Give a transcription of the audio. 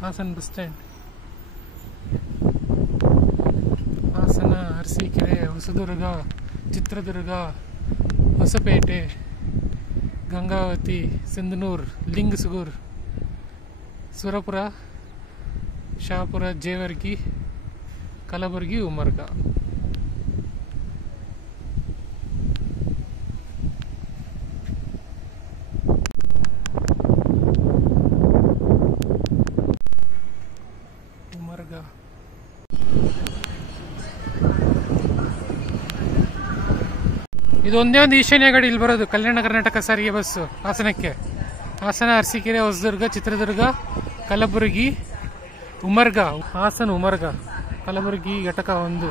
Hassan bus stand, Hassan, Arsikere, Hosadurga, Chitradurga, Hospet, Gangavathi, Sindhanur, Lingasugur, Surapura, Shahapur, Jevargi, Kalaburagi, Umarga. ಇದು ಒಂದೇ ಒಂದು ಈಶಾನ್ಯ ಗಾಡಿ ಇಲ್ಲಿ ಬರೋದು, ಕಲ್ಯಾಣ ಕರ್ನಾಟಕ ಸಾರಿಗೆ ಬಸ್ಸು ಹಾಸನಕ್ಕೆ. ಹಾಸನ, ಅರಸೀಕೆರೆ, ಹೊಸದುರ್ಗ, ಚಿತ್ರದುರ್ಗ, ಕಲಬುರಗಿ, ಉಮರ್ಗ. ಹಾಸನ, ಉಮರ್ಗ, ಕಲಬುರಗಿ ಘಟಕ 1.